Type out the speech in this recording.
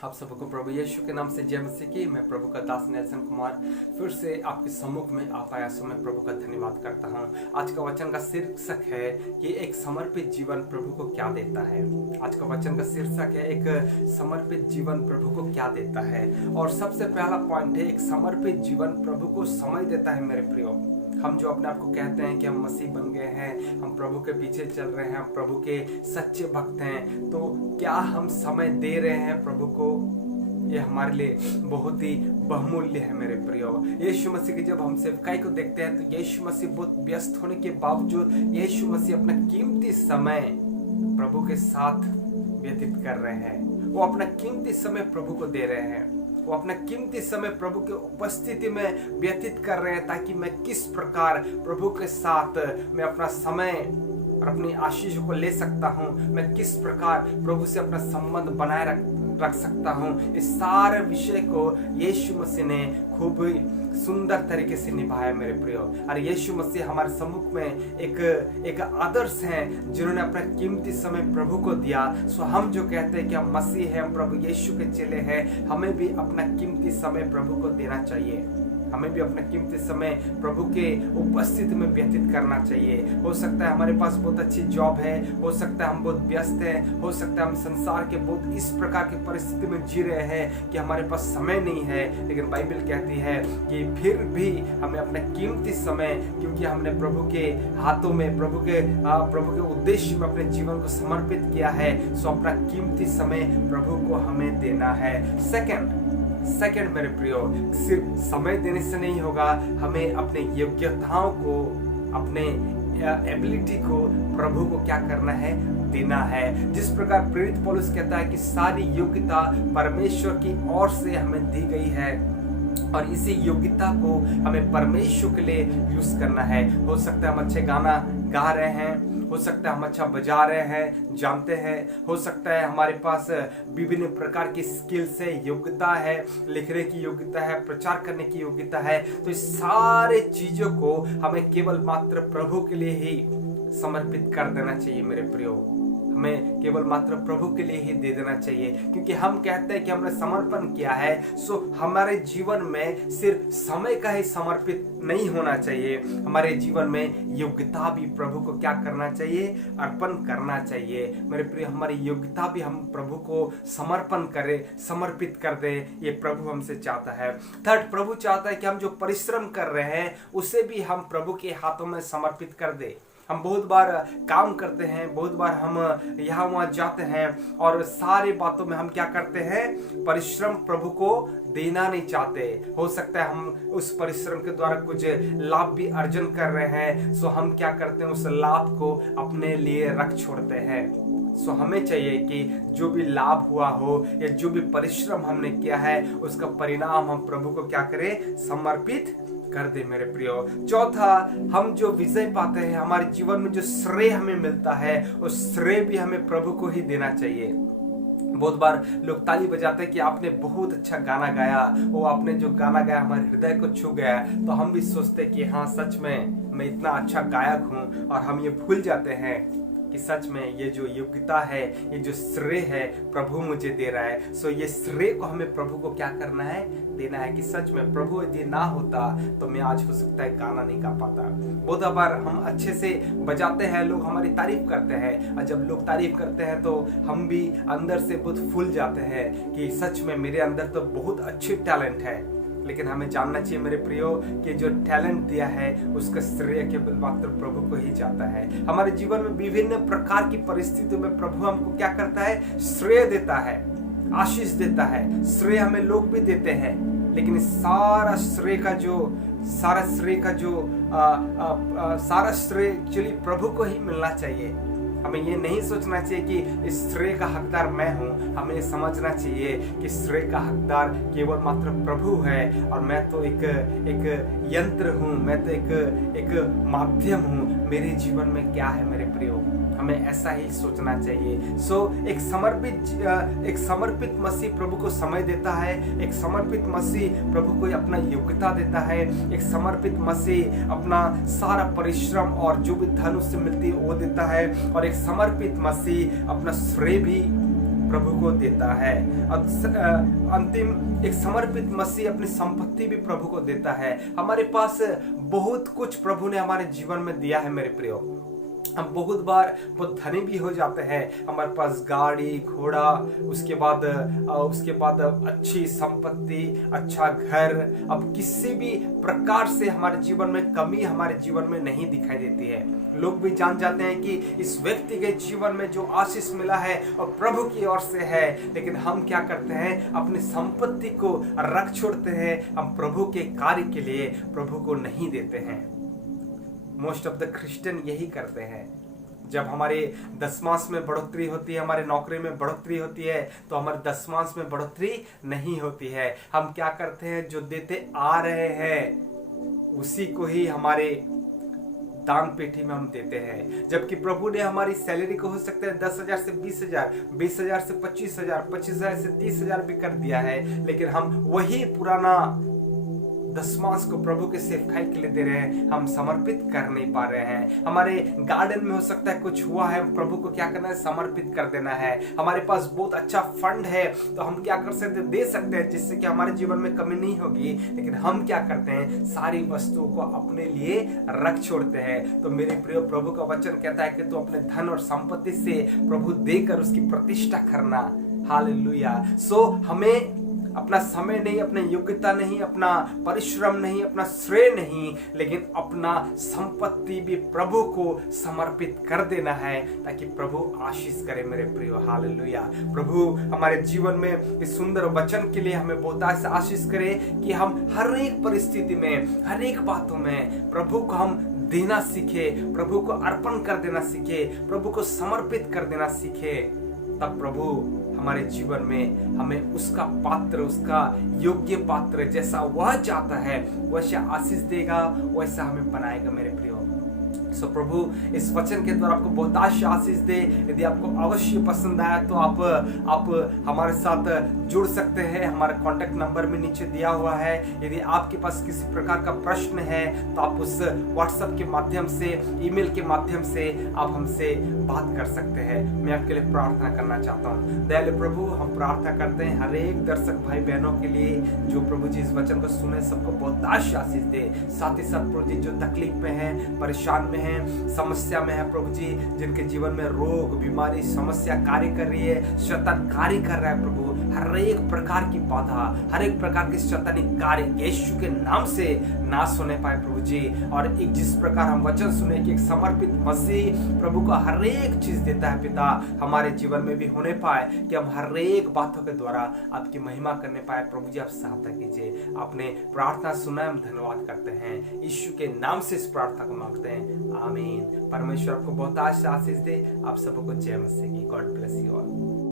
आप सबको प्रभु यीशु के नाम से जय मसीह की। मैं प्रभु का दास नेल्सन कुमार फिर से आपके सम्मुख में आ पाया, सो मैं प्रभु का धन्यवाद करता हूँ। आज का वचन का शीर्षक है कि एक समर्पित जीवन प्रभु को क्या देता है। आज का वचन का शीर्षक है एक समर्पित जीवन प्रभु को क्या देता है। और सबसे पहला पॉइंट है, एक समर्पित जीवन प्रभु को समय देता है। मेरे प्रियो, हम जो अपने आप को कहते हैं कि हम मसीह बन गए हैं, हम प्रभु के पीछे चल रहे हैं, हम प्रभु के सच्चे भक्त हैं, तो क्या हम समय दे रहे हैं प्रभु को? ये हमारे लिए बहुत ही बहुमूल्य है मेरे प्रियो। यीशु मसीह की जब हम सेवकाई को देखते हैं तो यीशु मसीह बहुत व्यस्त होने के बावजूद यीशु मसीह अपना कीमती समय प्रभु के साथ व्यतीत कर रहे हैं। वो अपना कीमती समय प्रभु को दे रहे हैं, वो अपना कीमती समय प्रभु के उपस्थिति में व्यतीत कर रहे हैं, ताकि मैं किस प्रकार प्रभु के साथ मैं अपना समय और अपनी आशीषों को ले सकता हूँ, मैं किस प्रकार प्रभु से अपना संबंध बनाए रख सकता हूँ। इस सारे विषय को यीशु मसीह ने खूब सुंदर तरीके से निभाया मेरे प्रियो। और यीशु मसीह हमारे सम्मुख में एक आदर्श हैं जिन्होंने अपना कीमती समय प्रभु को दिया। सो हम जो कहते हैं कि हम मसीह हैं, हम प्रभु यीशु के चेले हैं, हमें भी अपना कीमती समय प्रभु को देना चाहिए। हमें भी अपना कीमती समय प्रभु के उपस्थिति में व्यतीत करना चाहिए। हो सकता है हमारे पास बहुत अच्छी जॉब है, हो सकता है हम बहुत व्यस्त हैं, हो सकता है हम संसार के बहुत इस प्रकार की परिस्थिति में जी रहे हैं कि हमारे पास समय नहीं है, लेकिन बाइबल कहती है कि फिर भी हमें अपना कीमती समय, क्योंकि हमने प्रभु के हाथों में प्रभु के उद्देश्य में अपने जीवन को समर्पित किया है, सो अपना कीमती समय प्रभु को हमें देना है। सेकंड मेरे प्रियो, सिर्फ समय देने से नहीं होगा, हमें अपने योग्यताओं को, अपने एबिलिटी को प्रभु को क्या करना है? देना है। जिस प्रकार प्रेरित पौलुस कहता है कि सारी योग्यता परमेश्वर की ओर से हमें दी गई है और इसी योग्यता को हमें परमेश्वर के लिए यूज करना है। हो सकता है हम अच्छे गाना गा रहे हैं, हो सकता है हम अच्छा बजा रहे हैं, जानते हैं, हो सकता है हमारे पास विभिन्न प्रकार की स्किल्स है, योग्यता है, लिखने की योग्यता है, प्रचार करने की योग्यता है। तो इस सारे चीजों को हमें केवल मात्र प्रभु के लिए ही समर्पित कर देना चाहिए मेरे प्रियो। हमें केवल मात्र प्रभु के लिए ही दे देना चाहिए, क्योंकि हम कहते हैं कि हमने समर्पण किया है। सो हमारे जीवन में सिर्फ समय का ही समर्पित नहीं होना चाहिए, हमारे जीवन में योग्यता भी प्रभु को क्या करना चाहिए? अर्पण करना चाहिए मेरे प्रिय। हमारी योग्यता भी हम प्रभु को समर्पण करें, समर्पित कर दे, ये प्रभु हमसे चाहता है। थर्ड, प्रभु चाहता है कि हम जो परिश्रम कर रहे हैं उसे भी हम प्रभु के हाथों में समर्पित कर दे। हम बहुत बार काम करते हैं, बहुत बार हम यहाँ वहाँ जाते हैं और सारी बातों में हम क्या करते हैं? परिश्रम प्रभु को देना नहीं चाहते। हो सकता है हम उस परिश्रम के द्वारा कुछ लाभ भी अर्जन कर रहे हैं, सो हम क्या करते हैं? उस लाभ को अपने लिए रख छोड़ते हैं। सो हमें चाहिए कि जो भी लाभ हुआ हो या जो भी परिश्रम हमने किया है, उसका परिणाम हम प्रभु को क्या करें? समर्पित कर दे मेरे प्रियो। चौथा, हम जो विजय पाते हैं, हमारे जीवन में जो श्रेय हमें मिलता है, उस श्रेय भी हमें प्रभु को ही देना चाहिए। बहुत बार लोग ताली बजाते हैं कि आपने बहुत अच्छा गाना गाया, वो आपने जो गाना गाया हमारे हृदय को छू गया, तो हम भी सोचते हैं कि हाँ, सच में मैं इतना अच्छा गायक हूँ, और हम ये भूल जाते हैं कि सच में ये जो योग्यता है, ये जो श्रेय है, प्रभु मुझे दे रहा है। सो ये श्रेय को हमें प्रभु को क्या करना है? देना है। कि सच में प्रभु यदि ना होता तो मैं आज हो सकता है गाना नहीं गा पाता। बहुत बार हम अच्छे से बजाते हैं, लोग हमारी तारीफ करते हैं, और जब लोग तारीफ करते हैं तो हम भी अंदर से बहुत फूल जाते हैं कि सच में मेरे अंदर तो बहुत अच्छी टैलेंट है। लेकिन हमें जानना चाहिए मेरे प्रियो कि जो टैलेंट दिया है उसका श्रेय केवल मात्र प्रभु को ही जाता है। हमारे जीवन में विभिन्न प्रकार की परिस्थितियों में प्रभु हमको क्या करता है? श्रेय देता है, आशीष देता है। श्रेय हमें लोग भी देते हैं, लेकिन सारा श्रेय एक्चुअली प्रभु को ही मिलना चाहिए। हमें ये नहीं सोचना चाहिए कि इस श्रेय का हकदार मैं हूँ। हमें ये समझना चाहिए कि श्रेय का हकदार केवल मात्र प्रभु है, और मैं तो एक यंत्र हूँ, मैं तो एक माध्यम हूँ। मेरे जीवन में क्या है मेरे प्रियो? हमें ऐसा ही सोचना चाहिए। सो एक समर्पित मसीह प्रभु को समय देता है, एक समर्पित मसीह प्रभु को अपना योग्यता देता है, एक समर्पित मसीह अपना सारा परिश्रम और जो भी धन उससे मिलती है वो देता है, और एक समर्पित मसीह अपना श्रेय भी प्रभु को देता है। अंतिम एक समर्पित मसीह अपनी संपत्ति भी प्रभु को देता है। हमारे पास बहुत कुछ प्रभु ने हमारे जीवन में दिया है मेरे प्रियो। हम बहुत बार बहुत धनी भी हो जाते हैं, हमारे पास गाड़ी घोड़ा, उसके बाद अच्छी संपत्ति, अच्छा घर। अब किसी भी प्रकार से हमारे जीवन में कमी हमारे जीवन में नहीं दिखाई देती है। लोग भी जान जाते हैं कि इस व्यक्ति के जीवन में जो आशीष मिला है और प्रभु की ओर से है, लेकिन हम क्या करते हैं, अपनी संपत्ति को रख छोड़ते हैं। हम प्रभु के कार्य के लिए प्रभु को नहीं देते हैं। मोस्ट ऑफ द क्रिश्चियन यही करते हैं। जब हमारे दशमांश में बढ़ोतरी होती है, हमारे नौकरी में बढ़ोतरी होती है, तो हमारे दशमांश में बढ़ोतरी नहीं होती है। हम क्या करते हैं, जो देते आ रहे हैं उसी को ही हमारे दान पेटी में हम देते हैं। जबकि प्रभु ने हमारी सैलरी को हो सकता है 10,000 से 20,000, 20,000 से 25,000, 25,000 से 30,000 भी कर दिया है, लेकिन हम वही पुराना दशमांश को प्रभु के सेवकाई के लिए दे रहे हैं। हम समर्पित कर नहीं पा रहे हैं। हमारे गार्डन में हो सकता है कुछ हुआ है, प्रभु को क्या करना है, समर्पित कर देना है। हमारे पास बहुत अच्छा फंड है, तो हम क्या कर सकते हैं, दे सकते हैं, जिससे कि हमारे जीवन में कमी नहीं होगी। लेकिन हम क्या करते हैं, सारी वस्तुओं को अपने लिए रख छोड़ते हैं। तो मेरे प्रिय, प्रभु का वचन कहता है कि तू अपने धन और संपत्ति से प्रभु देकर उसकी प्रतिष्ठा करना। हालेलुया। सो हमें अपना समय नहीं, अपनी योग्यता नहीं, अपना परिश्रम नहीं, अपना श्रेय नहीं, लेकिन अपना संपत्ति भी प्रभु को समर्पित कर देना है, ताकि प्रभु आशीष करे मेरे प्रिय। हालेलुया। प्रभु हमारे जीवन में इस सुंदर वचन के लिए हमें बहुत आशीष करे कि हम हर एक परिस्थिति में, हर एक बातों में प्रभु को हम देना सीखे, प्रभु को अर्पण कर देना सीखे, प्रभु को समर्पित कर देना सीखे। तब प्रभु हमारे जीवन में हमें उसका पात्र, उसका योग्य पात्र जैसा वह चाहता है वैसा आशीष देगा, वैसा हमें बनाएगा मेरे प्रियो। सो प्रभु इस वचन के द्वारा आपको बहुत आशीष दे। यदि आपको अवश्य पसंद आया तो आप हमारे साथ जुड़ सकते हैं। हमारा कांटेक्ट नंबर में नीचे दिया हुआ है। यदि आपके पास किसी प्रकार का प्रश्न है तो आप उस व्हाट्सएप के माध्यम से, ईमेल के माध्यम से आप हमसे बात कर सकते हैं। मैं आपके लिए प्रार्थना करना चाहता हूँ। दयालु प्रभु, हम प्रार्थना करते हैं हर एक दर्शक भाई बहनों के लिए जो प्रभु जी इस वचन को सुने, सबको बहुत आशीष दे। साथ ही साथ प्रभु जी जो तकलीफ में है, परेशान में है, समस्या में है, प्रभु जी जिनके जीवन में रोग, बीमारी, समस्या कार्य कर रही है, शैतान कार्य कर रहा है, प्रभु हर एक प्रकार की बाधा, हर एक प्रकार के शैतानी कार्य यीशु के नाम से नाश होने पाए प्रभु जी। और एक जिस प्रकार हम वचन सुने कि एक समर्पित मसीह प्रभु को हर एक चीज देता है, पिता हमारे जीवन में भी होने पाए कि हम हर एक बातों के द्वारा आपकी महिमा करने पाए। प्रभु जी आप सहायता कीजिए। आपने प्रार्थना सुना, हम धन्यवाद करते हैं। यीशु के नाम से इस प्रार्थना को मांगते हैं, आमीन। परमेश्वर आपको बहुत आशीष दे। आप सबको जय मसीह की। God bless you all.